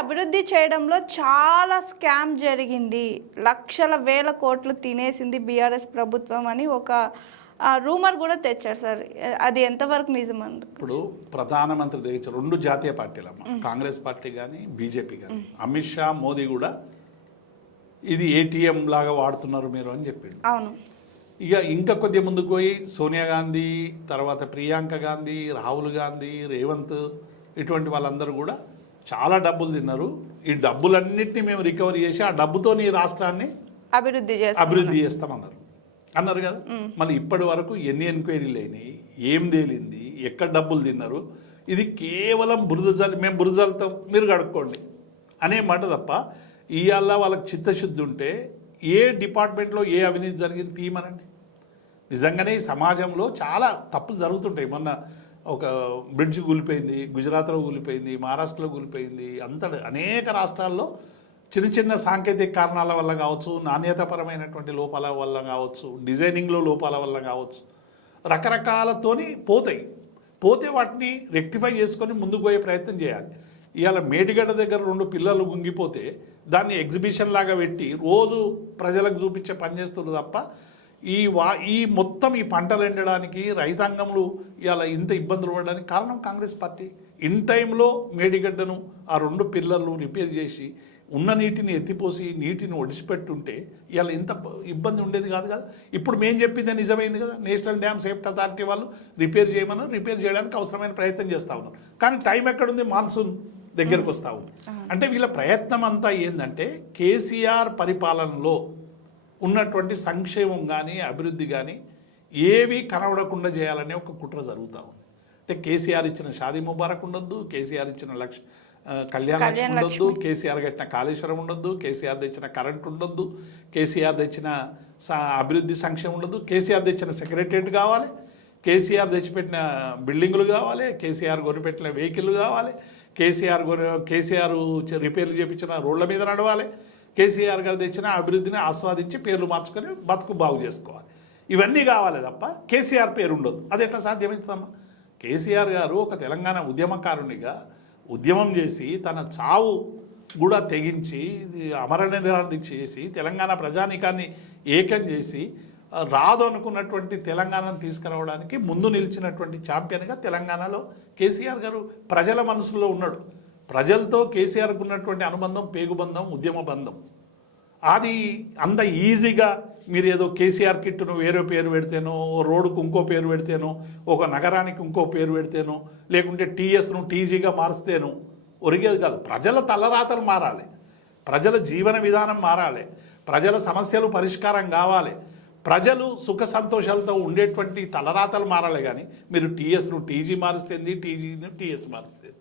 అభివృద్ధి చేయడంలో చాలా స్కామ్ జరిగింది. లక్షల వేల కోట్లు తినేసింది బీఆర్ఎస్ ప్రభుత్వం అని ఒక రూమర్ కూడా తెచ్చారు సార్. అది ఎంతవరకు నిజమండి ఇప్పుడు ప్రధానమంత్రి దగ్గర రెండు జాతీయ పార్టీలు అమ్మ కాంగ్రెస్ పార్టీ కానీ బీజేపీ కానీ అమిత్ షా మోదీ కూడా ఇది ఏటీఎం లాగా వాడుతున్నారు మీరు అని చెప్పిండు. అవును. ఇక ఇంకా కొద్దిగా ముందుకు పోయి సోనియా గాంధీ తర్వాత ప్రియాంక గాంధీ రాహుల్ గాంధీ రేవంత్ ఇటువంటి వాళ్ళందరూ కూడా చాలా డబ్బులు తిన్నారు. ఈ డబ్బులన్నింటినీ మేము రికవరీ చేసి ఆ డబ్బుతో నీ రాష్ట్రాన్ని అభివృద్ధి అభివృద్ధి చేస్తామన్నారు. అన్నారు కదా? మళ్ళీ ఇప్పటి వరకు ఎన్ని ఎంక్వైరీలు అయినాయి ఏం తేలింది ఎక్కడ డబ్బులు తిన్నారు ఇది కేవలం బురద జల్ మేము బురద జల్లుతాం మీరు కడుక్కోండి అనే మాట తప్ప ఇవాళ వాళ్ళకి చిత్తశుద్ధి ఉంటే ఏ డిపార్ట్మెంట్లో ఏ అవినీతి జరిగింది తీయమనండి. నిజంగానే ఈ సమాజంలో చాలా తప్పులు జరుగుతుంటాయి. మొన్న ఒక బ్రిడ్జ్ కూలిపోయింది గుజరాత్లో కూలిపోయింది మహారాష్ట్రలో కూలిపోయింది అంత అనేక రాష్ట్రాల్లో చిన్న చిన్న సాంకేతిక కారణాల వల్ల కావచ్చు నాణ్యతపరమైనటువంటి లోపాల వల్ల కావచ్చు డిజైనింగ్లో లోపాల వల్ల కావచ్చు రకరకాలతోని పోతాయి. పోతే వాటిని రెక్టిఫై చేసుకొని ముందుకు పోయే ప్రయత్నం చేయాలి. ఇవాళ మేడిగడ్డ దగ్గర రెండు పిల్లలు గుంగిపోతే దాన్ని ఎగ్జిబిషన్ లాగా పెట్టి రోజు ప్రజలకు చూపించే పని చేస్తున్నారు తప్ప ఈ వా ఈ మొత్తం ఈ పంటలు ఎండడానికి రైతాంగంలో ఇవాళ ఇంత ఇబ్బందులు పడడానికి కారణం కాంగ్రెస్ పార్టీ. ఇన్ టైంలో మేడిగడ్డను ఆ రెండు పిల్లలు రిపేర్ చేసి ఉన్న నీటిని ఎత్తిపోసి నీటిని ఒడిసిపెట్టుంటే ఇవాళ ఇంత ఇబ్బంది ఉండేది కాదు కదా. ఇప్పుడు మేము చెప్పిందే నిజమైంది కదా. నేషనల్ డ్యామ్ సేఫ్టీ అథారిటీ వాళ్ళు రిపేర్ చేయమన్నారు. రిపేర్ చేయడానికి అవసరమైన ప్రయత్నం చేస్తా ఉన్నారు. కానీ టైం ఎక్కడుంది? మాన్సూన్ దగ్గరకు వస్తా ఉంది. అంటే వీళ్ళ ప్రయత్నం అంతా ఏంటంటే కేసీఆర్ పరిపాలనలో ఉన్నటువంటి సంక్షేమం కానీ అభివృద్ధి కానీ ఏవి కనబడకుండా చేయాలనే ఒక కుట్ర జరుగుతూ ఉంది. అంటే కేసీఆర్ ఇచ్చిన షాదీ ముబారక్ ఉండొద్దు కేసీఆర్ ఇచ్చిన లక్ష కళ్యాణ లక్ష్మి. ఉండొద్దు కేసీఆర్ కట్టిన కాళేశ్వరం ఉండొద్దు కేసీఆర్ తెచ్చిన కరెంట్ ఉండొద్దు కేసీఆర్ తెచ్చిన అభివృద్ధి సంక్షేమం ఉండొద్దు కేసీఆర్ తెచ్చిన సెక్రటరియట్ కావాలి కేసీఆర్ తెచ్చిపెట్టిన బిల్డింగులు కావాలి కేసీఆర్ కొనిపెట్టిన వెహికల్ కావాలి కేసీఆర్ కొని కేసీఆర్ రిపేర్లు చేపించిన రోడ్ల మీద నడవాలి కేసీఆర్ గారు తెచ్చిన అభివృద్ధిని ఆస్వాదించి పేర్లు మార్చుకొని బతుకు బాగు చేసుకోవాలి. ఇవన్నీ కావాలి తప్ప కేసీఆర్ పేరు ఉండదు అది ఎట్లా సాధ్యమవుతుందమ్మా కేసీఆర్ గారు ఒక తెలంగాణ ఉద్యమకారునిగా ఉద్యమం చేసి తన చావు కూడా తెగించి ఇది అమరణ నిరాదీక్ష చేసి తెలంగాణ ప్రజానీకాన్ని ఏకం చేసి రాదు అనుకున్నటువంటి తెలంగాణను తీసుకురావడానికి ముందు నిలిచినటువంటి ఛాంపియన్గా తెలంగాణలో కేసీఆర్ గారు ప్రజల మనసులో ఉన్నాడు. ప్రజలతో కేసీఆర్కు ఉన్నటువంటి అనుబంధం పేగుబంధం ఉద్యమ బంధం అది అంత ఈజీగా మీరు ఏదో కేసీఆర్ కిట్ను వేరే పేరు పెడితేనో ఓ రోడ్డుకు ఇంకో పేరు పెడితేనో ఒక నగరానికి ఇంకో పేరు పెడితేనో లేకుంటే టీఎస్ను టీజీగా మారుస్తేనో ఒరిగేది కాదు. ప్రజల తలరాతలు మారాలి. ప్రజల జీవన విధానం మారాలి. ప్రజల సమస్యలు పరిష్కారం కావాలి. ప్రజలు సుఖ సంతోషాలతో ఉండేటువంటి తలరాతలు మారాలి కానీ మీరు టీఎస్ను టీజీ మారుస్తుంది టీజీని టీఎస్ మారుస్తుంది.